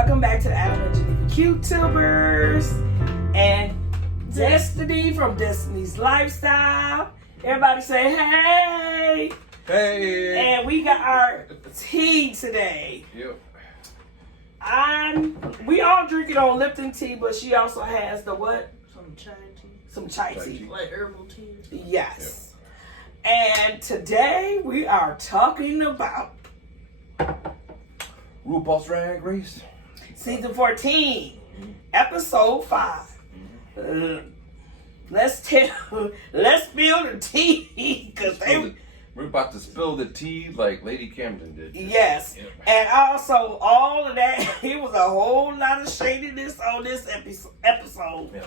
Welcome back to the Adam and Jennifer QTubers and Destiny from Destiny's Lifestyle. Everybody say hey. Hey. And we got our tea today. Yep. We all drinking on Lipton tea, but she also has the what? Some chai tea. Some chai tea. Like herbal tea. Yes. Yep. And today we are talking about RuPaul's Drag Race. Season 14, Episode 5. Let's spill the tea, because we're about to spill the tea like Lady Camden did. Yes, yep. And also all of that, it was a whole lot of shadiness on this episode. Yep.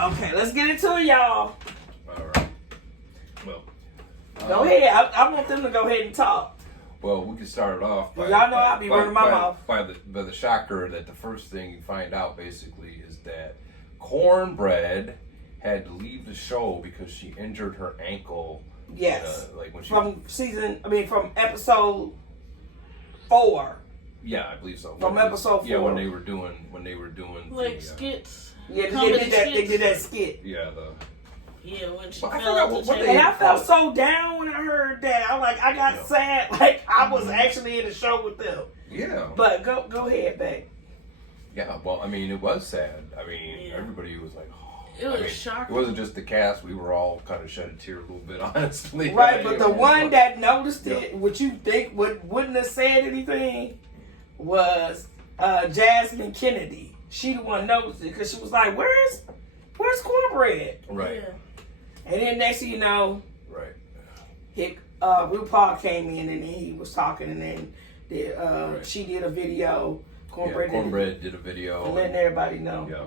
Okay, let's get into it, y'all. All right. Well, go ahead. I want them to go ahead and talk. Well, we can start it off by y'all know I'll be running my mouth. By the shocker that the first thing you find out basically is that Cornbread had to leave the show because she injured her ankle. Yes. Like when she from episode 4. Yeah, I believe so. From episode 4. Yeah, when they were doing like skits. Yeah, they did that skit. Yeah, Yeah, when she fell off the table. And I felt so down when I heard that. I got sad, like I was actually in the show with them. Yeah. But go ahead, babe. Yeah, well, I mean, it was sad. I mean, everybody was like, oh. It was shocking. It wasn't just the cast. We were all kind of shed a tear a little bit, honestly. Right, but the one that noticed it, what you think wouldn't have said anything, was Jasmine Kennedy. She the one noticed it because she was like, "Where's Cornbread?" Right. Yeah. And then next thing you know, right, RuPaul came in and then he was talking, and then she did a video. Cornbread did a video and letting everybody know. Yeah.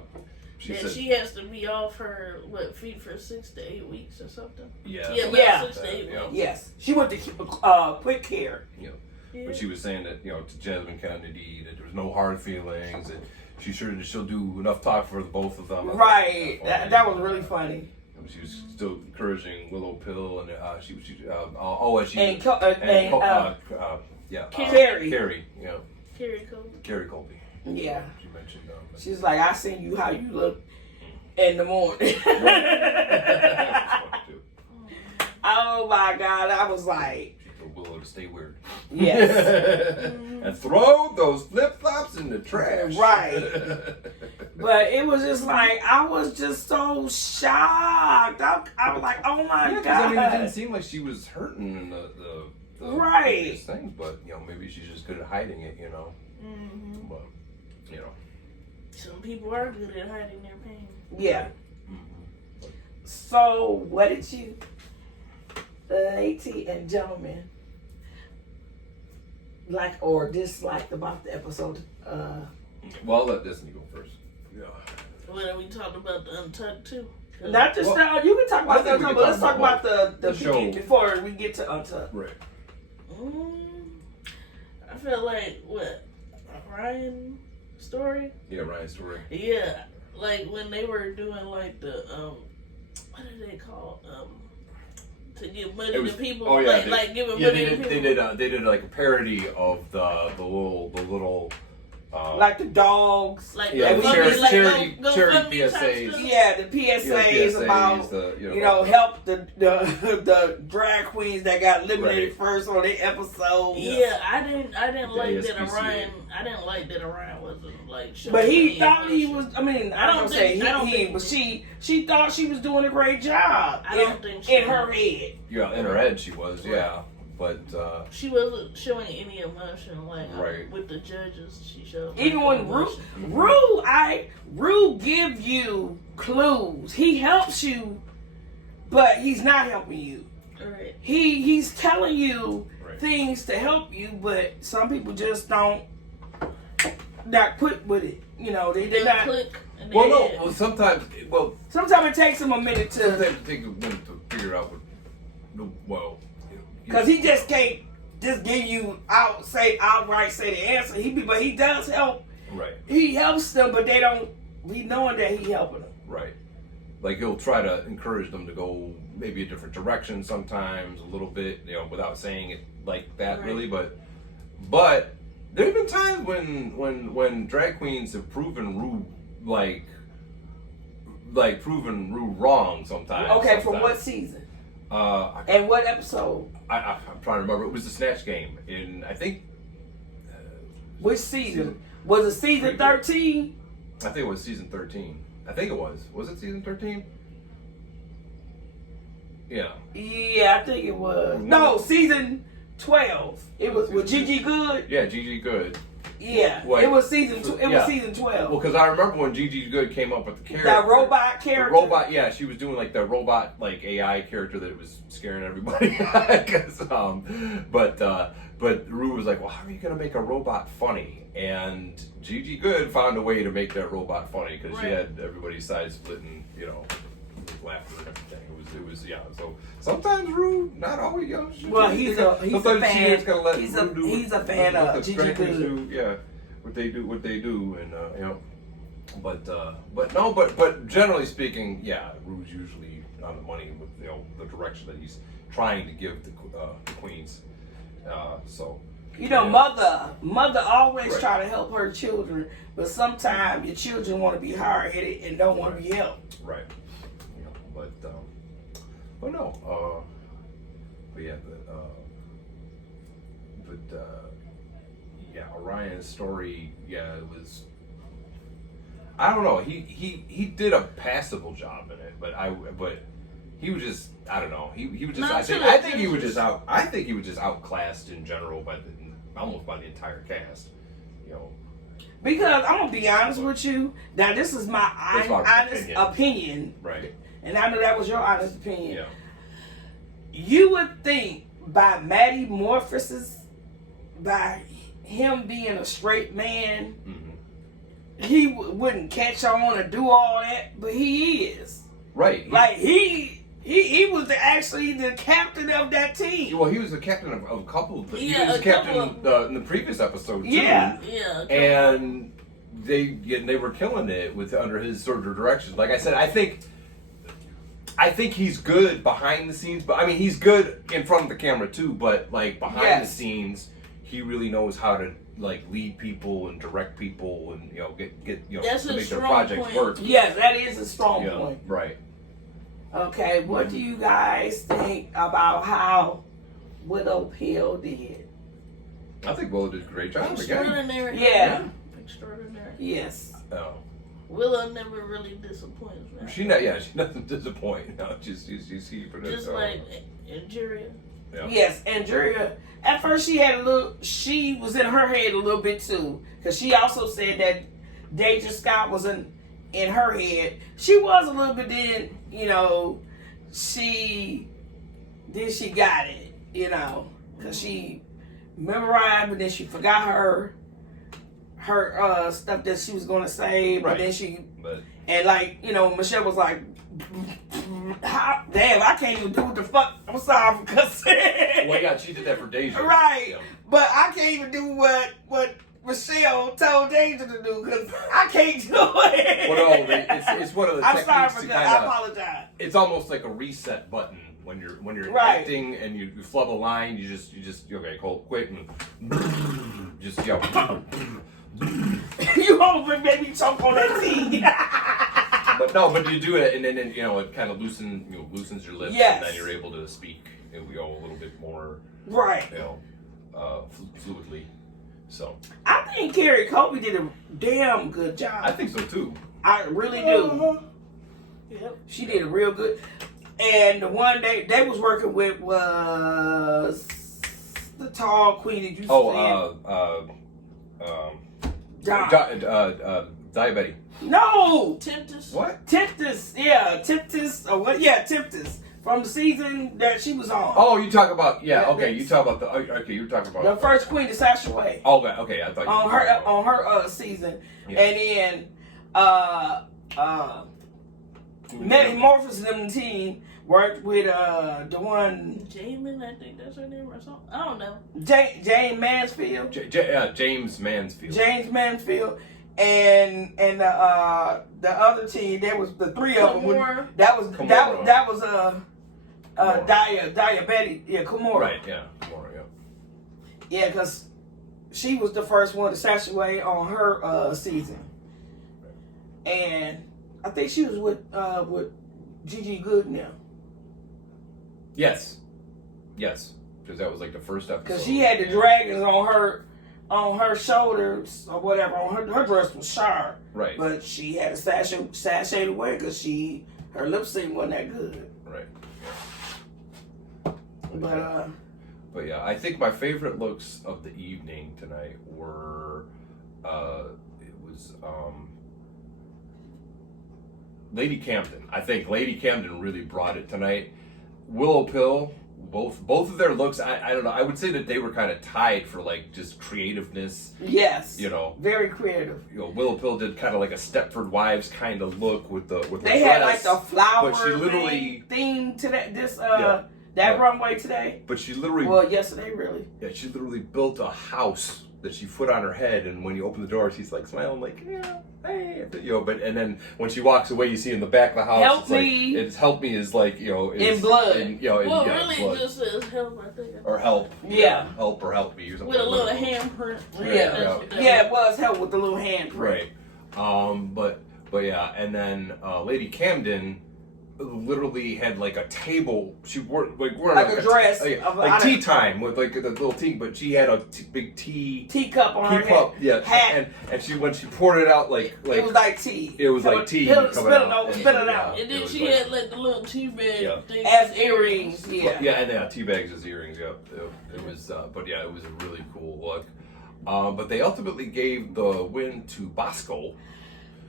She has to be off her feet for 6 to 8 weeks or something. Yeah. Yeah. 6 to 8 weeks. Yes, she went to quick care. Yeah. But she was saying that to Jasmine Kennedy that there was no hard feelings, and she'll do enough talk for the both of them. Right. That was really funny. She was still encouraging Willow Pill, and Carrie. Carrie Colby. Carrie Colby. Yeah. She mentioned. She's like, I seen you how you look in the morning. Oh my God! I was like, she told Willow to stay weird. Yes. And throw those flip flops in the trash. Right. But it was just like, I was just so shocked. I was like, oh my God. I mean, it didn't seem like she was hurting in the right things, but maybe she's just good at hiding it, Mm-hmm. But some people are good at hiding their pain. Yeah. Mm-hmm. So, what did you, ladies and gentlemen, like or disliked about the episode? Well, I'll let Destiny go first. Yeah. Well, are we talking about the Untucked too? Not just you can talk about that, but let's talk about the show before we get to Untucked. Right. I feel like Ryan story. Yeah, Ryan's story. Yeah, like when they were doing like the what are they called? To give money to people. Oh yeah, giving money to people. They did like a parody of the little. Like the dogs, like charity PSAs. Yeah, the PSAs about help the drag queens that got eliminated first on their episode. Yeah, I didn't like that Orion. I didn't like that Orion wasn't like. But he thought he was. I mean, I don't say he, but she thought she was doing a great job. I don't think she in her head. Yeah, in her head she was. Yeah. But she wasn't showing any emotion with the judges. She showed even when Ru give you clues. He helps you, but he's not helping you. Right. He's telling you things to help you, but some people just don't not put with it. They not click. Sometimes it takes them a minute to figure out because he just can't just give you outright say the answer. But he does help. Right. He helps them, but they don't be knowing that he helping them. Right. Like he'll try to encourage them to go maybe a different direction sometimes, a little bit, without saying it like that really. But There have been times when drag queens have proven Ru proven Ru wrong sometimes. Okay, from what season? And what episode? I'm trying to remember. It was the Snatch Game in, I think. Which season? Was it season 13? I think it was season 13. I think it was. Was it season 13? Yeah. Yeah, I think it was. No, season 12. It was with Gigi Good. Yeah, Gigi Good. Yeah, What? it was season 2. It was season 12. Well, because I remember when Gigi Good came up with the character. That robot character. The robot, yeah, she was doing like the robot like AI character that was scaring everybody. But Ru was like, well, how are you gonna make a robot funny? And Gigi Good found a way to make that robot funny because she had everybody's side splitting, laughter and everything. It was yeah. So sometimes Ru, not always, Well, he's a fan. He's a fan of Gigi Good. Yeah, what they do, and but generally speaking, yeah, Ru's usually on the money with the direction that he's trying to give the queens. Mother always try to help her children, but sometimes your children want to be hard headed and don't want to be helped. Right. Orion's story, it was. I don't know. He did a passable job in it, but he was just, I don't know. He was just. I think he was just outclassed in general almost by the entire cast. Because I'm gonna be honest with you. Now this is my honest opinion. Right. And I know that was your honest opinion. Yeah. You would think by Matty Morphosis, by him being a straight man, he wouldn't catch on or do all that, but he is. Right. He was actually the captain of that team. Well, he was the captain of a couple. He was the captain in the previous episode too. Yeah. And they were killing it under his sort of direction. Like I said, I think he's good behind the scenes, but I mean he's good in front of the camera too. But like behind the scenes, he really knows how to lead people and direct people and get to make their projects work. Yes, that is a strong point. Right. Okay, what do you guys think about how Willow Pill did? I think Willow did a great job again. Extraordinary. Yeah. Extraordinary. Yes. Oh. Willow never really disappoints, man. She doesn't disappoint. No, she's here for this. Just like Andrea. Yeah. Yes, Andrea. At first, she was in her head a little bit too, because she also said that Deja Scott was in her head. She was a little bit. Then she got it. Because she memorized, but then she forgot her stuff that she was gonna say, but then Michelle was like, damn, I can't even do what the fuck. I'm sorry for cussing. Well, yeah, she did that for Deja. Right. Yeah. But I can't even do what Michelle told Deja to do because I can't do it. Well, no, it's one of the I'm techniques sorry for I apologize. It's almost like a reset button when you're acting and you flub a line. You just okay, quit and just You almost made me choke on that tea. But you do it, and then it kind of loosens your lips, and then you're able to speak a little bit more fluidly. So I think Carrie Colby did a damn good job. I think so too. I really do. Yep. She did a real good. And the one they was working with was the tall queen that you Diabetes. No! Tempest. What? Tempest, yeah. Tempest, or what? Yeah, Tempest. From the season that she was on. Oh, you talk about, okay, you talk about you're talking about. The first queen to Sasha Way. Oh, okay, I thought you on her season. Yeah. And then, Metamorphosis and them team worked with the one Jamin, I think that's her name or something. I don't know. James Mansfield. James Mansfield. James Mansfield. And the other team, there was the three of them. That was diabetic. Yeah, Kimura. Right. Yeah, Kimura. Yeah. Yeah, because she was the first one to sashaway on her season, and I think she was with Gigi Good now. Yes, because that was like the first episode. Because she had the dragons on her shoulders or whatever. On her dress was sharp, right? But she had a sashay away because her lip sync wasn't that good, right? But yeah, I think my favorite looks of the evening tonight were it was Lady Camden. I think Lady Camden really brought it tonight. Willow Pill, both of their looks, I don't know, I would say that they were kind of tied for like just creativeness. Yes. You know. Very creative. You know, Willow Pill did kind of like a Stepford Wives kind of look with the They had like the flower but she literally theme to that runway today. But she literally yesterday really. Yeah, she literally built a house that she put on her head, and when you open the door, she's like smiling, like hey, you know. But and then when she walks away, you see in the back of the house, help me. Like, it's help me is like in blood. Really blood. just says help, I think. Or help. Yeah. Help or help me. Or with a little handprint. Yeah, it was help with the little handprint. Right. But yeah, and then Lady Camden literally had like a table. She wore like a dress, like tea time with like the little tea, but she had a big teacup on her head. Yeah, hat. And she when she poured it out like it was like tea. It was like tea coming out. Spit it out. And then she had like the little tea bag thing as earrings. Yeah, and tea bags as earrings. Yeah, it was. But yeah, it was a really cool look. But they ultimately gave the win to Bosco.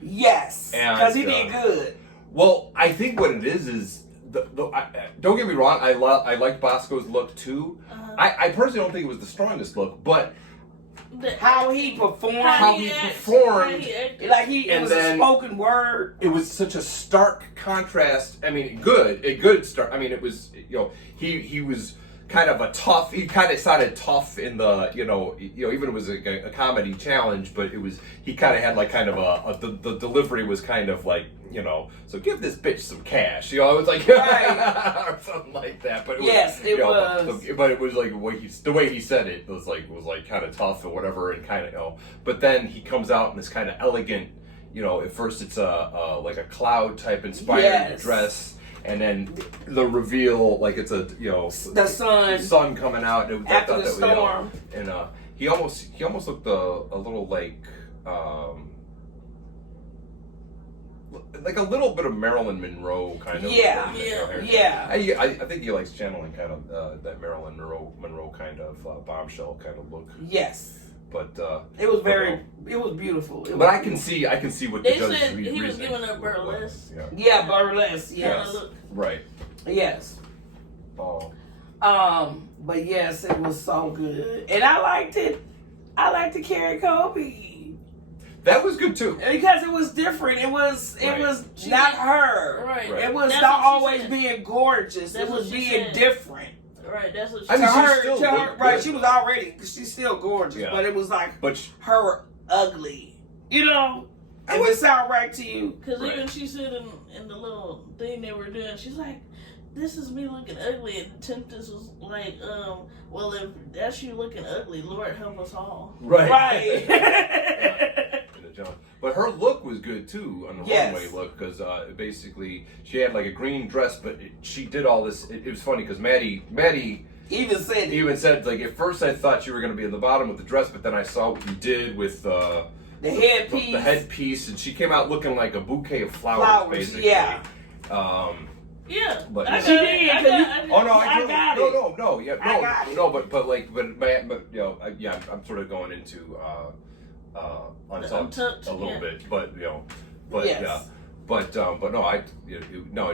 Yes, because he did good. Well, I think what it is don't get me wrong. I like Bosco's look too. I personally don't think it was the strongest look, but how he performed, like it was a spoken word. It was such a stark contrast. I mean, good start. I mean, it was he was kind of a tough. He kind of sounded tough in the even it was a comedy challenge, but he kind of had like kind of the delivery was kind of like so give this bitch some cash. It was like or something like that. But it was. But it was like the way he said it was like kind of tough or whatever, and kind of But then he comes out in this kind of elegant. At first it's like a cloud type inspired dress. And then the reveal, like it's the sun coming out after the storm, and he almost looked a little like a little bit of Marilyn Monroe kind of. Yeah. I think he likes channeling kind of that Marilyn Monroe kind of bombshell kind of look. Yes. But it was it was beautiful. But I can see what they said he was giving a burlesque. Yeah, burlesque. Yes. Right. Yes. Oh. But yes, it was so good, and I liked it. I liked the Carrie Colby. That was good too. Because it was different. It was not her. Right. It was not always being gorgeous. It was being different. Right, that's what she said. To her, right, she was already, she's still gorgeous, but it was like her ugly. If it sound right to you. Because even she said in the little thing they were doing, she's like, this is me looking ugly. And Tempest was like, well, if that's you looking ugly, Lord help us all. Right. But her look was good too on the runway look, because basically she had like a green dress, but she did all this. It was funny because Maddie even said like at first I thought you were going to be in the bottom with the dress, but then I saw what you did with the headpiece, and she came out looking like a bouquet of flowers basically. Yeah. Yeah, but she did. I got it. I'm sort of going into Untucked a little bit, but no,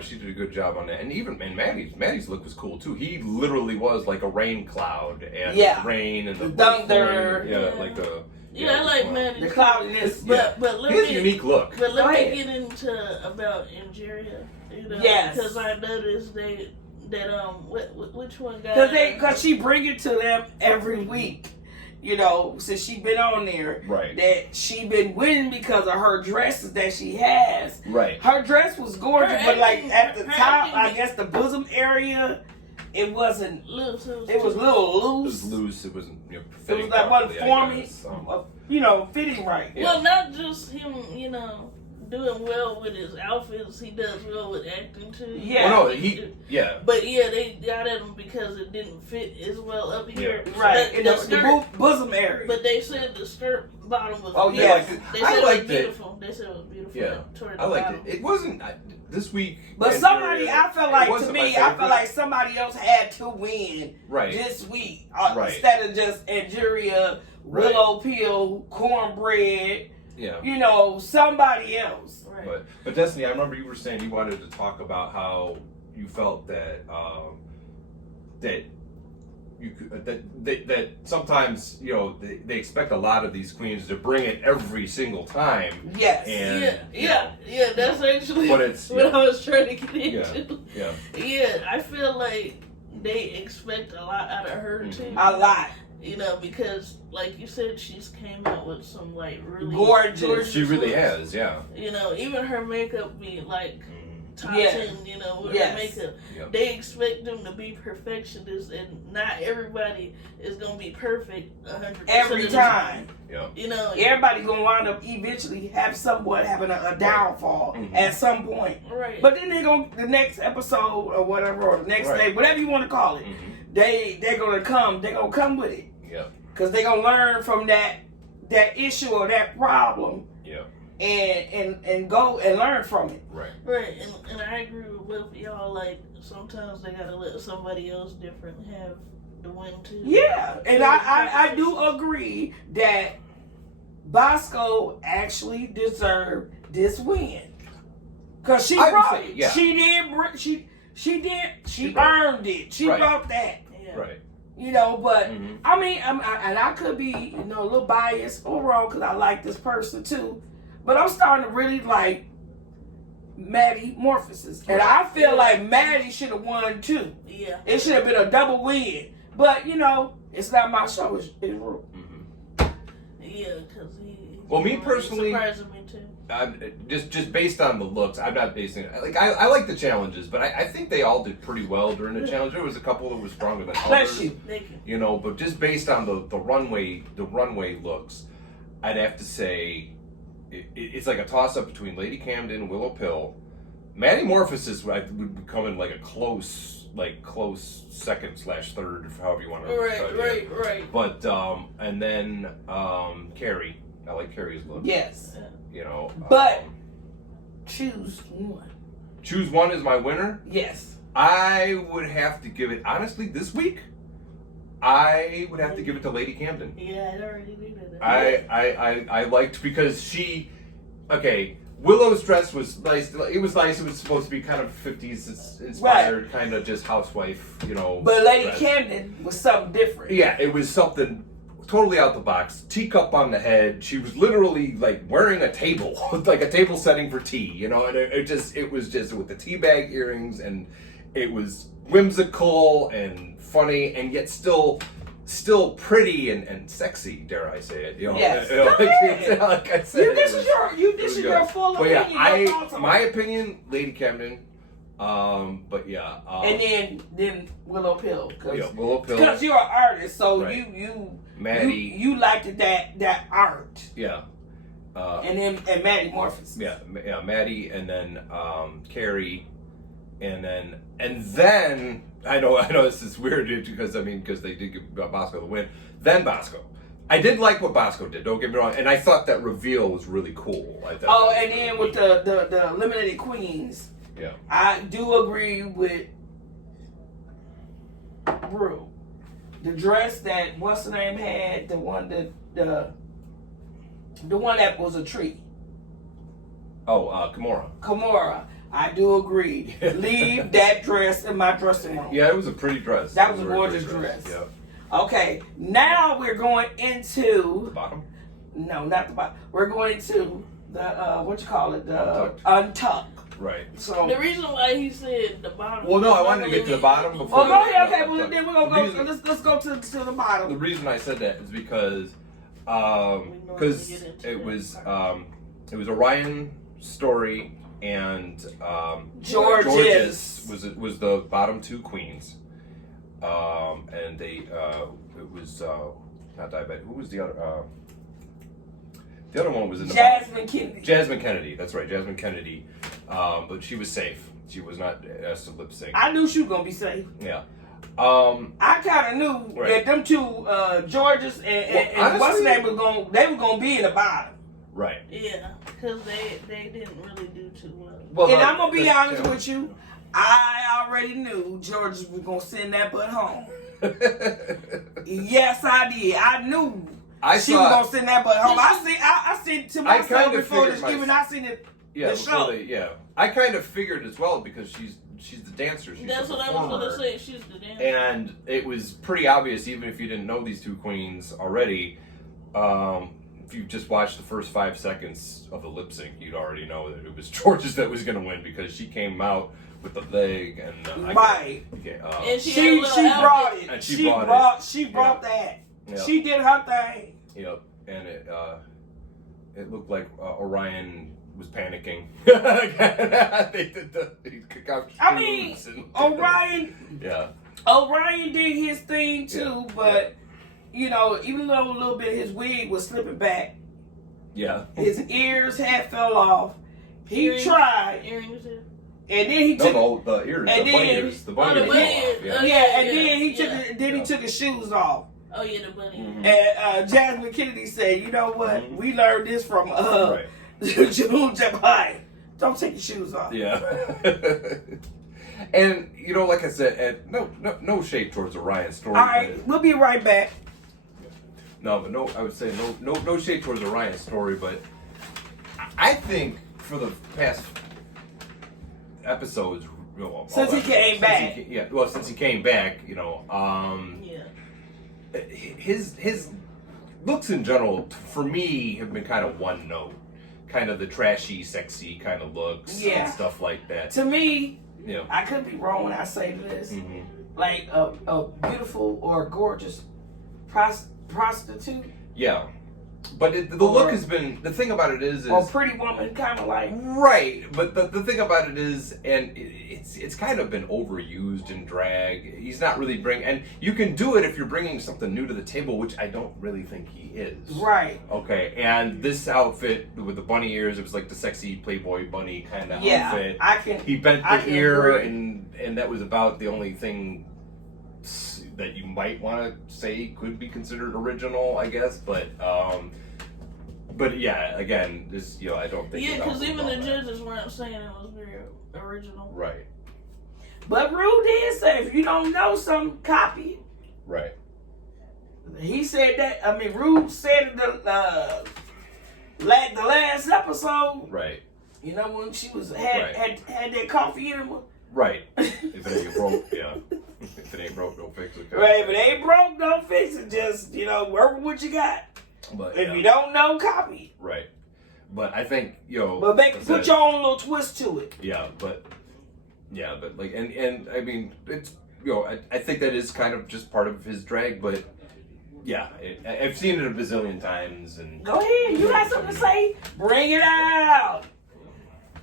she did a good job on that, and Maddie's look was cool too. He literally was like a rain cloud and rain and the thunder, I like Maddie. The cloudiness, but let me unique look. But let me get into about Injuria. Because I noticed which one got because she bring it to them every week. Since she been on there, that she been winning because of her dresses that she has. Right. Her dress was gorgeous, but like at the top, I guess the bosom area, it wasn't Loose. it was a little It loose. was loose. It wasn't, It fitting was like properly, wasn't I forming, guess. fitting right. Yeah. Well, not just him, doing well with his outfits. He does well with acting too. Yeah. Well, no, yeah. But yeah, they got at him because it didn't fit as well up here. Yeah. Right, The in the skirt, bosom area. but they said the skirt bottom was. Oh, beautiful. yeah. They I said liked it was beautiful. They said it was beautiful. Yeah. Toward the I liked bottom. it. It wasn't this week. But in somebody, Girrrrrl, I felt it like, to wasn't my me, I felt favorite. like somebody else had to win Right. this week. Right. Instead of just Andrea, Right. Willow Peel, Cornbread, Yeah. somebody else. Right. But Destiny, I remember you were saying you wanted to talk about how you felt that that you could, that sometimes they expect a lot of these queens to bring it every single time. Yes. And, Yeah. That's actually But it's what I was trying to get into. Yeah. Yeah, I feel like they expect a lot out of her too. A lot. Because like you said, she's came out with some like really Gorgeous. She really looks. has, yeah. Even her makeup be like top Yeah. 10, with Yes. her makeup. Yep. They expect them to be perfectionists, and not everybody is gonna be perfect 100% Every of the time. Yeah. Everybody gonna wind up eventually having a downfall Mhm. at some point. Right. But then the next episode or whatever, or the next Right. day, whatever you want to call it, Mhm. they're gonna come with it. Yeah. Because they're gonna learn from that issue or that problem Yeah. and go and learn from it. Right. Right, and I agree with y'all. Like sometimes they gotta let somebody else different have the win too. Yeah. And I do agree that Bosco actually deserved this win. Cause she I would brought say, it. yeah. She brought earned it. She Right. brought that. Yeah. Right. But Mhm. I mean, and I could be, a little biased or wrong because I like this person too. But I'm starting to really like Maddie Morphosis. And I feel like Maddie should have won too. Yeah. It should have been a double win. But, it's not my show. It's Ru. Mhm. Yeah, because he. Well, me personally- surprising me too. Just based on the looks, I'm not basing it. Like I like the challenges, but I think they all did pretty well during the challenge. There was a couple that was stronger than Bless others. you. Thank you. But just based on the runway looks, I'd have to say it's like a toss up between Lady Camden and Willow Pill. Maddie Morphosis would come in like a close second/third, however you want to. Right. But and then Carrie. I like Carrie's look. Yes. But choose one. Choose one as my winner. Yes. I would have to give it, honestly, this week, I would have to give it to Lady Camden. Yeah, I already knew that. I liked, because Willow's dress was nice. It was nice. It was supposed to be kind of 50s inspired, kind of just housewife, But Lady dress. Camden was something different. Yeah, it was something totally out the box. Teacup on the head. She was literally like wearing a table, like a table setting for tea, and it was just with the tea bag earrings, and it was whimsical and funny, and yet still pretty and sexy, dare I say it? Yes. Like I said, This is your full but opinion. yeah, your thoughts on my it. opinion, Lady Camden. But yeah. And then Willow Pill. Willow Pill. Because you're an artist, so Right. you Maddie. you liked that art. Yeah. And Maddie Morphosis. Yeah, Maddie, and then Carrie, and then I know this is weird because they did give Bosco the win. Then Bosco. I did like what Bosco did, don't get me wrong, and I thought that reveal was really cool. I thought And then with the eliminated queens, yeah, I do agree with Ru. The dress that what's the name had, the one that was a tree. Kimura. I do agree. Leave that dress in my dressing room. Yeah, it was a pretty dress. That was a very gorgeous pretty dress. Yeah. Okay, now we're going into The bottom. no, not the bottom. We're going into the the Untucked. Untucked. Right. So The reason why he said the bottom. Well, no, I wanted to get to the bottom before. go ahead. Okay, well then we're gonna The go. reason- Let's go to the The bottom. reason I said that is because it was Orion story and George's. was the bottom two queens, and they it was not diabetic. Who was the other? The other one was in the Jasmine Kennedy. Jasmine Kennedy. That's right, Jasmine Kennedy. But she was safe. She was not asked to lip sync. I knew she was gonna be safe. Yeah. I kind of knew that them two Georges and what's her name was gonna be in the bottom. Right. Yeah, because they didn't really do too well. Well, And I'm gonna be honest with you, I already knew Georges was gonna send that butt home. Yes, I did. I knew she was gonna send that butt home. I said to myself before this giving, I seen it. Yeah, the show. I kind of figured as well because she's the dancer. That's what I was gonna say. She's the dancer. And it was pretty obvious, even if you didn't know these two queens already. If you just watched the first 5 seconds of the lip sync, you'd already know that it was Georges that was going to win because she came out with the leg and right. And she brought it. And she brought that. Yep. She did her thing. Yep, and it looked like Orion was panicking. They did Orion. Yeah. Orion did his thing too, but. You know, even though a little bit his wig was slipping back, his ears had fell off. He tried, earrings, and then he took the ears, and the bunny ears, the bunny ears. He took his shoes off. Oh yeah, the bunny. Mm-hmm. And Jasmine Kennedy said, "You know what? Mm-hmm. We learned this from June Japai. Don't take your shoes off." Yeah. And you know, like I said, no shade towards Orion's story. All right, we'll be right back. No, but I would say no shade towards Orion's story, but I think for the past episodes, since he came back, since he came back, you know, his looks in general for me have been kind of one note, kind of the trashy, sexy kind of looks and stuff like that. To me, yeah. I could be wrong when I say this, mm-hmm. like a beautiful or gorgeous prostitute. Yeah, but the look has been, the thing about it is or pretty woman, kind of like right. But the thing about it is, and it's kind of been overused in drag. He's not really and you can do it if you're bringing something new to the table, which I don't really think he is. Right. Okay, and this outfit with the bunny ears, it was like the sexy Playboy bunny kind of outfit. He bent the ear, and that was about the only thing that you might want to say could be considered original, I guess, but yeah, again, this, you know, I don't think. Yeah, because even the judges weren't saying it was very original. Right. But Ru did say, if you don't know something, copy it. Right. He said that. I mean, Ru said it the last episode. Right. You know, when she had that coffee in her. Right. If it ain't broke, yeah. If it ain't broke, don't fix it. Right. If it ain't broke, don't fix it. Just, you know, work with what you got. But if you don't know, copy. Right. But I think, you know. But put your own little twist to it. Yeah, but like, and I mean, it's, you know, I think that is kind of just part of his drag, but yeah, I've seen it a bazillion times. And go ahead. You got something to say? Bring it out.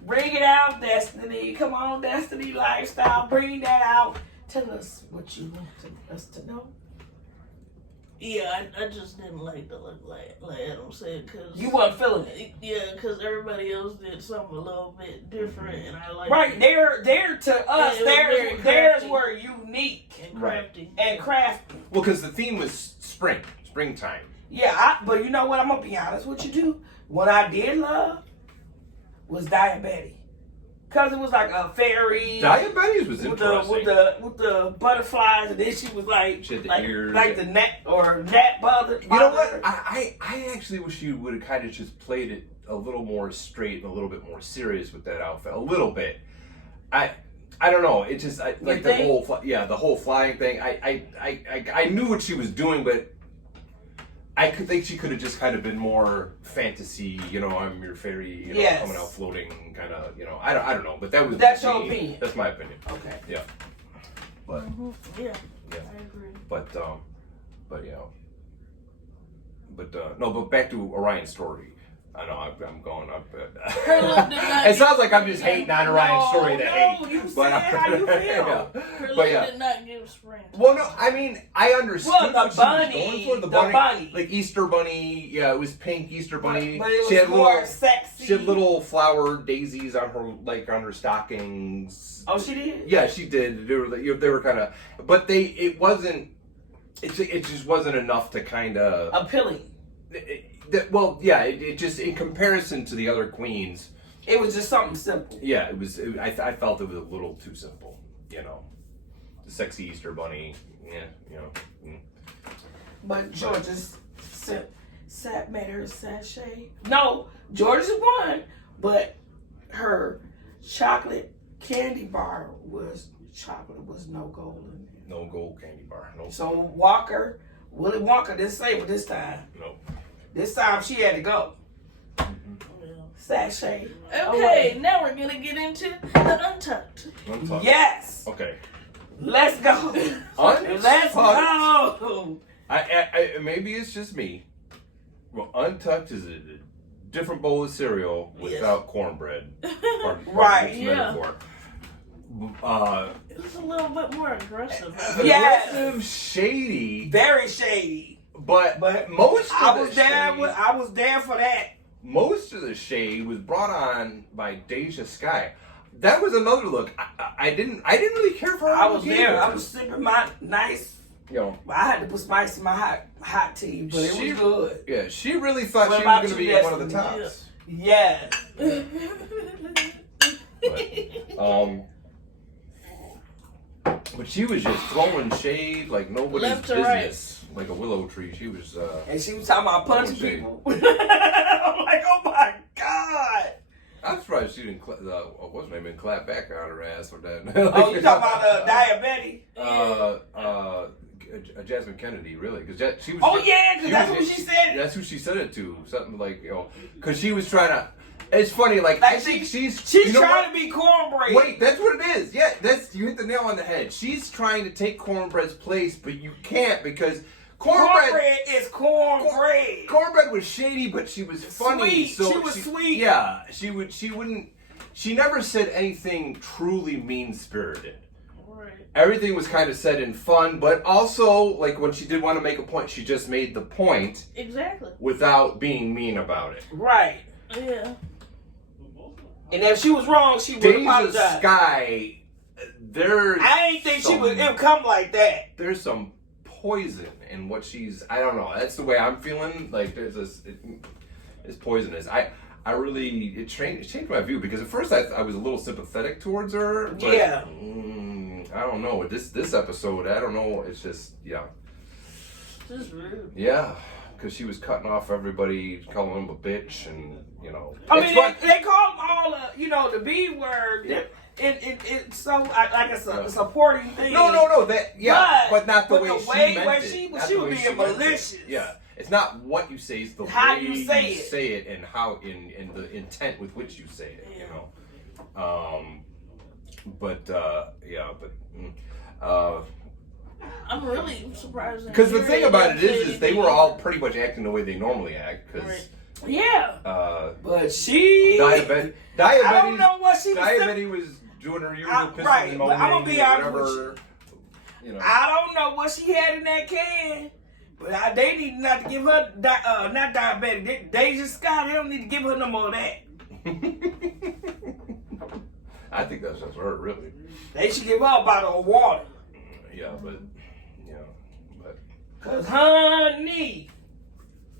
Bring it out, Destiny. Come on, Destiny Lifestyle. Bring that out. Tell us what you want us to know. Yeah, I just didn't like the look, like Adam said, because you wasn't feeling it. Yeah, because everybody else did something a little bit different, and I like right. They're to us. Theirs were unique and crafty. And crafty. Well, because the theme was springtime. Yeah, but you know what? I'm gonna be honest with you too. What I did love was Diane Bentley. Because it was like a fairy. Diane Bentley was interesting. With the butterflies, and then she was like, she had the ears. Like the gnat bother. You know what? I actually wish you would have kind of just played it a little more straight and a little bit more serious with that outfit. A little bit. I don't know. It just like the whole flying thing. I knew what she was doing, but I could think she could have just kind of been more fantasy, you know, I'm your fairy, you know, coming out floating, kind of, you know, I don't know, but that's your opinion. That's my opinion. Okay. Yeah. But yeah, I agree. But you know, no, but back to Orion's story. I know I'm going up. It sounds like I'm just hating on Orion's story to hate. You said how you feel. Her look did not give spring. Well, no, I mean, I understood Well, what the she was bunny, going for. The the bunny, bunny. like Easter bunny. Yeah, it was pink Easter bunny. But it was she had more little, sexy. She had little flower daisies on her, like on her stockings. Oh, she did. Yeah, she did. They were kind of, but it wasn't. It just wasn't enough to kind of appealing. Well, yeah, it just in comparison to the other queens. It was just something simple. Yeah, it was. I felt it was a little too simple. You know, the sexy Easter bunny. Yeah, you know. Mm. But George's made her sachet. No, George's won, but her chocolate candy bar was no gold in it. No gold candy bar. No. So Willy Wonka didn't save her this time. No. This time she had to go. Sachet. Okay, now we're gonna get into the Untucked. Untucked. Yes. Okay. Let's go. Untucked. Let's go. I maybe it's just me. Well, Untucked is a different bowl of cereal without cornbread. Right. Yeah. Metaphor. It's a little bit more aggressive. Yes. Aggressive, shady, Very shady. but most of I was there for that. Most of the shade was brought on by Deja Sky. That was another look. I didn't really care for her. I was there. I was sipping my nice. You know, I had to put spice in my hot tea, but it was good. Yeah, she really thought What she was about going to you, be one of the Destiny? tops. Yeah. But she was just throwing shade like nobody's Left to business, like a willow tree. She was. And she was talking about punching shade. people. I'm like, oh my god. I'm surprised she didn't. What's her name? Didn't clap back on her ass for that. Oh, you talking about Diane Jasmine Kennedy, really? Because she was. Oh yeah, because that's who she said. That's who she said it to. Something like because she was trying to. It's funny, like I think she's you know trying to be cornbread. Wait, that's what it is. Yeah, you hit the nail on the head. She's trying to take cornbread's place, but you can't because cornbread is cornbread. Cornbread was shady, but she was funny. Sweet. So she was sweet. Yeah, she wouldn't. She never said anything truly mean-spirited. Right. Everything was kind of said in fun, but also like when she did want to make a point, she just made the point Exactly. without being mean about it. Right. Yeah. And if she was wrong, she would Deja apologize. Sky, I ain't think it would come like that. There's some poison in what she's. I don't know. That's the way I'm feeling. Like there's this. It's poisonous. I really it changed my view because at first I was a little sympathetic towards her. But, yeah. I don't know. This episode, I don't know. It's just Just rude. Yeah. Because she was cutting off everybody, calling them a bitch, and I mean, they call them all the B word. It's so like it's a supporting thing. No. But not the way she meant it. She was being malicious. Yeah, it's not what you say; it's the how way you say it, and how in the intent with which you say it. I'm really surprised. Because the thing about it is they were all pretty much acting the way they normally act. Because but she Diabetes. I don't know what she was. Diabetes was doing her usual pissing right, and but moaning. I'm gonna be honest whatever, with you. I don't know what she had in that can, but they need not to give her not diabetic. Deja Scott, they don't need to give her no more of that. I think that's just her, really. They should give her a bottle of water. Yeah, but. Cause honey,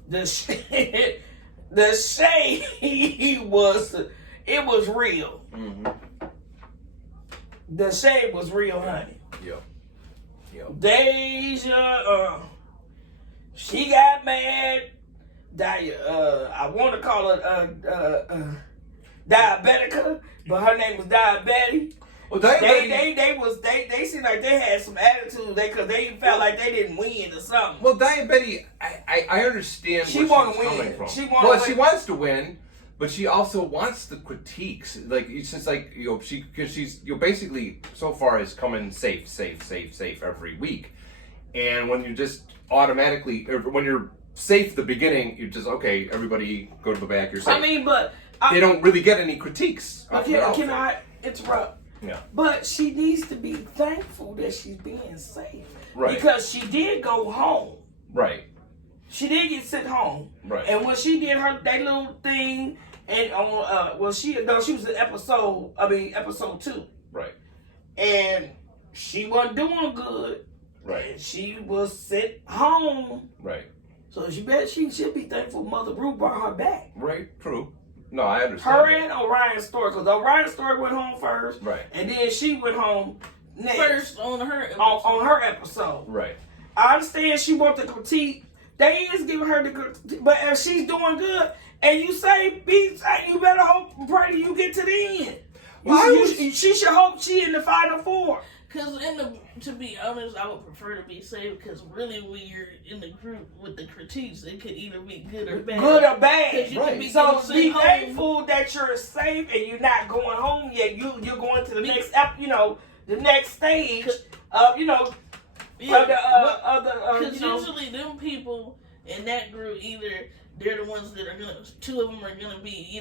the shade was real. Mm-hmm. The shade was real, honey. Yeah. Deja, she got mad. I want to call her Diabetica, but her name was Diabetes. Well, they seemed like they had some attitude because they felt like they didn't win or something. Well, Diabetes, I understand she where she's win. coming from. She wants to win, but she also wants the critiques. Like it's just like she's basically so far is coming safe every week, and when you just automatically when you're safe at the beginning, you just okay, everybody go to the back. You're safe. I mean, but they don't really get any critiques. Can I interrupt? Yeah. But she needs to be thankful that she's being safe. Right. Because she did go home. Right. She did get sent home. Right. And when she did that little thing, and on she was in episode 2. Right. And she wasn't doing good. Right. And she was sent home. Right. So she should be thankful Mother Ruth brought her back. Right. True. No, I understand. Her and Orion's story, because Orion's story went home first. Right. And then she went home next. First on her episode. On her episode. Right. I understand she wants the critique. They is giving her the critique, but if she's doing good, and you say, you better hope, pray till you get to the end. She should hope she in the Final Four. Because to be honest, I would prefer to be safe. Because really, when you're in the group with the critiques, it could either be good or bad. Good or bad. Right. So be thankful that you're safe and you're not going home yet. You're going to the next, the next stage of, Because usually them people in that group, either they're the ones that are two of them are gonna be,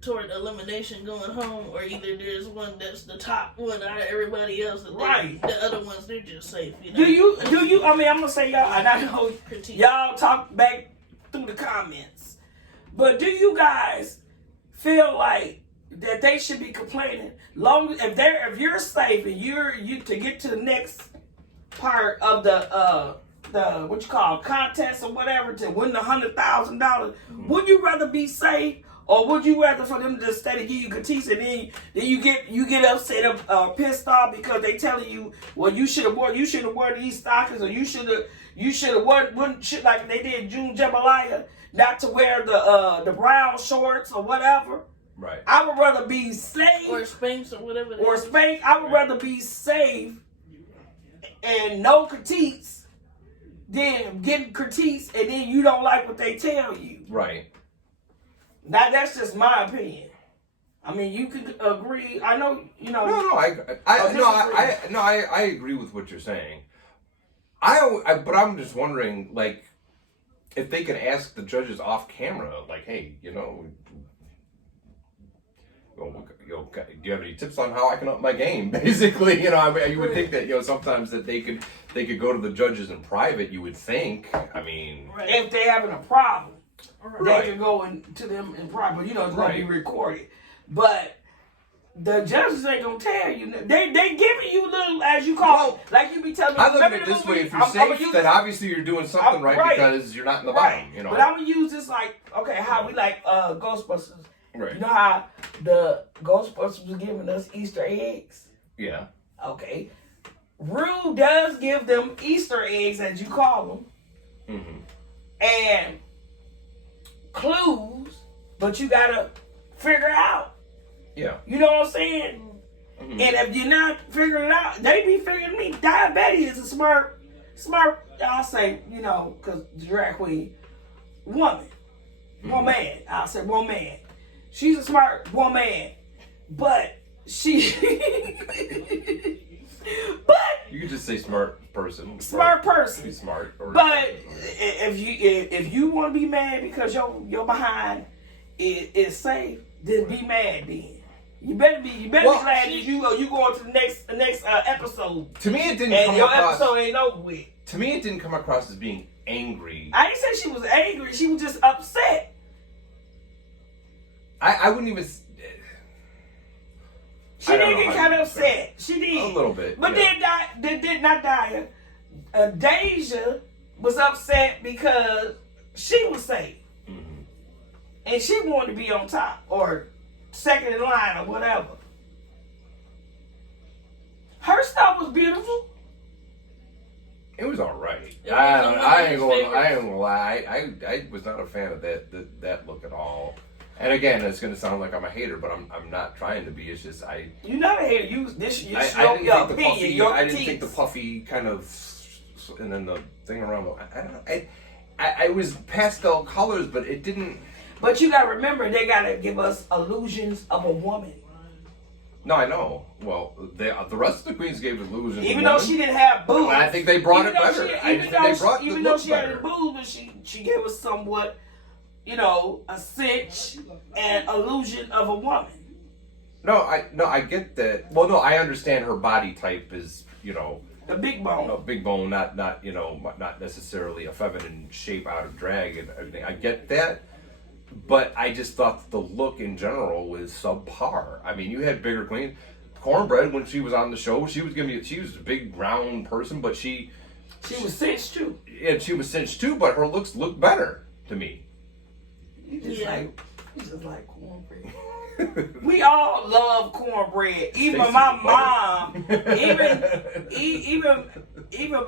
toward elimination going home, or either there's one that's the top one out of everybody else, and right. The other ones, they're just safe. Do you? I mean, I'm gonna say y'all, and I know y'all talk back through the comments, but do you guys feel like that they should be complaining if you're safe and you to get to the next part of the what you call contest or whatever to win the $100,000? Would you rather be safe? Or would you rather for them to just stay to give you critiques and then you get upset, pissed off because they telling you, well, you should have worn these stockings, or you should have worn shit like they did June Jambalaya, not to wear the brown shorts or whatever. Right. I would rather be safe, or Spanx or whatever. Or Spanx. I would rather be safe and no critiques than getting critiques and then you don't like what they tell you. Right. Now that's just my opinion. I mean, you could agree. I know, I agree with what you're saying. But I'm just wondering, like, if they could ask the judges off camera, like, hey, do you have any tips on how I can up my game? Basically, you would think that sometimes that they could go to the judges in private. You would think. I mean, if they're having a problem. Right. They can go to them in private. It's going to be recorded. But the judges ain't going to tell you. They giving you little, as you call it, like you be telling me. I look at it this way: if you're safe, then obviously you're doing something right because you're not in the bottom. But I'm going to use this like, how we like Ghostbusters. Right. You know how the Ghostbusters was giving us Easter eggs? Yeah. Okay. Rue does give them Easter eggs, as you call them. Mm-hmm. And clues, but you gotta figure out. Yeah. You know what I'm saying? Mm-hmm. And if you're not figuring it out, they be figuring me. Diabetes is a smart, I'll say, because drag queen, woman. Woman. I'll say woman. She's a smart woman. But she you could just say smart person. Smart person. Be smart. But if you want to be mad because your behind is safe, then be mad. Then you better be glad that you go on to the next episode. To me, it didn't and come your across. Episode ain't over with. To me, it didn't come across as being angry. I didn't say she was angry. She was just upset. I wouldn't even. She did get kind of upset. She did. A little bit. But then did not die. Deja was upset because she was safe. Mm-hmm. And she wanted to be on top or second in line or whatever. Her stuff was beautiful. It was all right. I ain't gonna lie. I was not a fan of that look at all. And again, it's going to sound like I'm a hater, but I'm not trying to be. It's just You're not a hater. I didn't think the puffy kind of, and then the thing around. I was pastel colors, but it didn't. But you got to remember, they got to give us illusions of a woman. No, I know. Well, the rest of the queens gave illusions. Even though she didn't have boobs, I think they brought it better. Even though she had boobs, but she gave us somewhat. A cinch and illusion of a woman. No, I get that. Well, no, I understand her body type is, a big bone. a big bone, not not necessarily a feminine shape out of drag and everything. I get that, but I just thought that the look in general was subpar. I mean, you had bigger queens. Cornbread, when she was on the show, she was a big round person, but she was cinched too. And she was cinched too, but her looks looked better to me. You just like cornbread. We all love cornbread. Even my mom, even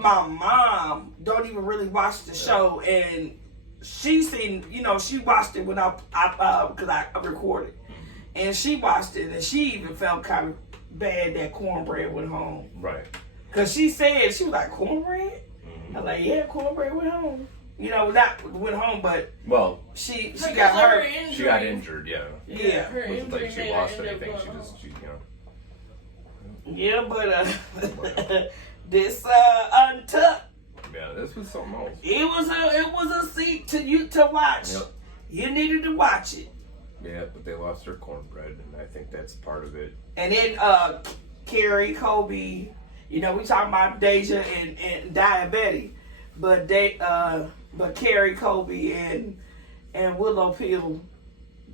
my mom don't even really watch the show, and she seen, she watched it when I because I recorded, and she watched it, and she even felt kind of bad that cornbread went home. Right. Cause she said, she was like, cornbread? I was like, yeah, cornbread went home. Not went home, but she got hurt. She got injured, yeah. Yeah. Her It wasn't like she lost anything. Yeah, but this Untucked. Yeah, this was something else. It was a seat to watch. Yep. You needed to watch it. Yeah, but they lost their cornbread, and I think that's part of it. And then Carrie Colby, we talking about Deja and Diane Bentley, but Carrie Colby and Willow Peel,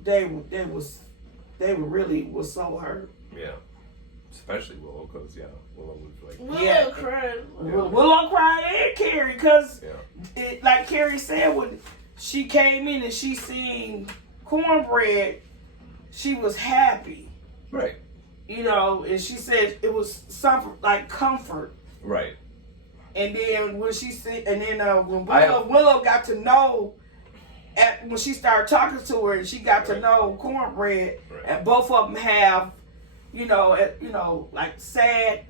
they really was so hurt. Yeah, especially Willow, because Willow was like Willow cried. Willow cried and Carrie, because like Carrie said, when she came in and she seen cornbread, she was happy. Right. And she said it was something like comfort. Right. And then when she said, when Willow got to know, when she started talking to her, and she got to know cornbread, and both of them have, like sad,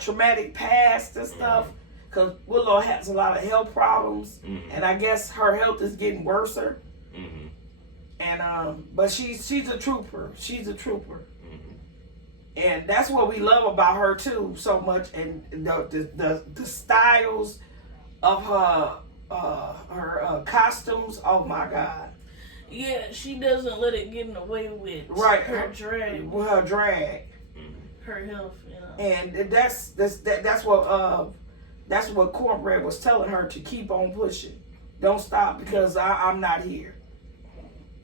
traumatic past and stuff, because Willow has a lot of health problems, and I guess her health is getting worse. And but she's a trooper. She's a trooper. And that's what we love about her too so much, and the styles of her costumes. Oh my God! Yeah, she doesn't let it get in the way with her drag. With her drag, her health, And that's what Cornbread was telling her, to keep on pushing, don't stop, because I'm not here.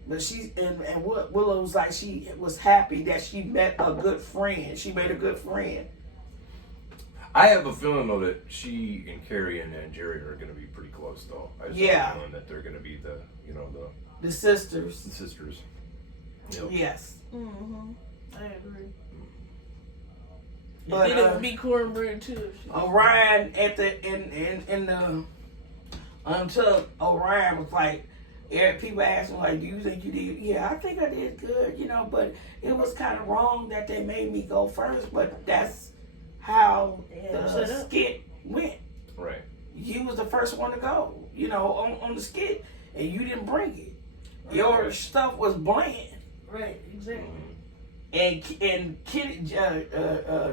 But and Willow was like, she was happy that she met a good friend. She made a good friend. I have a feeling though that she and Carrie and Jerry are going to be pretty close though. I just have a feeling that they're going to be the sisters. The sisters. Yep. Yes. I agree. But it would be cornbread too. Orion in the Untucked, Orion was like, people asked him, like, do you think you did? Yeah, I think I did good, but it was kind of wrong that they made me go first, but that's how the skit went. Right. You was the first one to go, on the skit, and you didn't bring it. Your stuff was bland. Right, exactly. And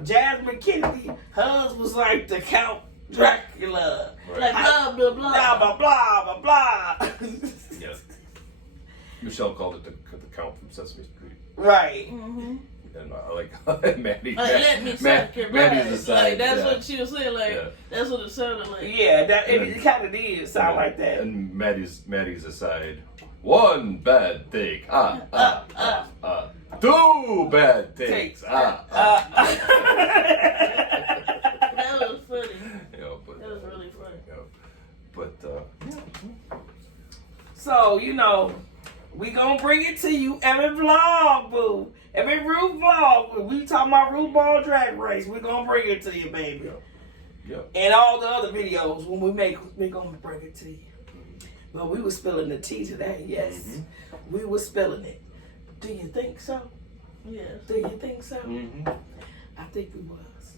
Jasmine Kennedy, hers was like the Count Dracula. Right. Like blah, blah, blah. Blah, blah, blah, blah, blah. Yes. Michelle called it the Count from Sesame Street. Right. Mm-hmm. And Maddie. Let me suck your blood. Maddie's aside. Like, that's what she was saying. Like, that's what it sounded like. Yeah, it kind of did sound like that. And Maddie's aside. One bad take. Two bad takes. That was funny. That was really funny. But so we gonna bring it to you every vlog, boo. Every Ru vlog, we talking about RuPaul's Drag Race. We gonna bring it to you, baby. Yep. And all the other videos when we make, we gonna bring it to you. But we was spilling the tea today. Yes, we was spilling it. Do you think so? Yes. Do you think so? I think we was.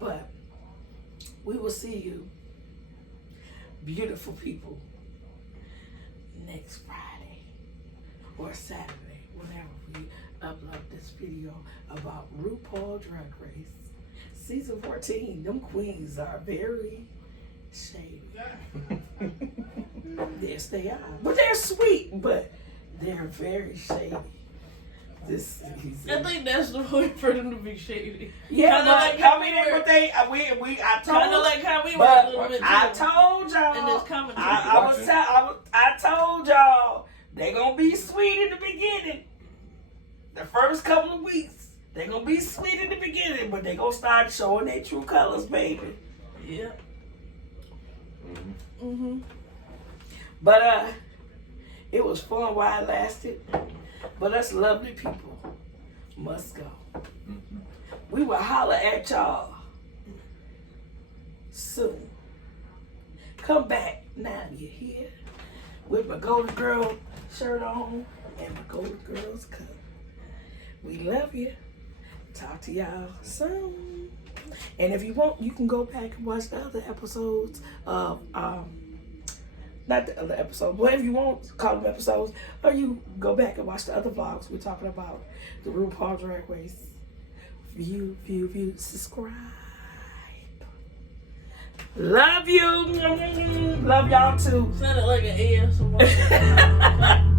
But we will see you, beautiful people, next Friday or Saturday, whenever we upload this video about RuPaul's Drag Race. Season 14, them queens are very shady. Yes, they are. But they're sweet, but they're very shady. I think that's the point for them to be shady. Yeah, Kinda but like how I mean, we were- but they, I told, Kind of like how we were but a little bit. I too. told y'all, In this commentary. I told y'all, they gonna be sweet in the beginning. The first couple of weeks, they gonna be sweet in the beginning, but they gonna start showing their true colors, baby. Yeah. Mhm. But it was fun while it lasted. But us lovely people must go. We will holler at y'all soon. Come back now, you're here with my Golden Girl shirt on and my Golden Girls cup. We love you. Talk to y'all soon. And if you want, you can go back and watch the other episodes of not the other episode, but if you want, call them episodes, or you go back and watch the other vlogs. We're talking about the RuPaul's Drag Race. View, subscribe. Love you. Love y'all too. Sounded like an ASMR.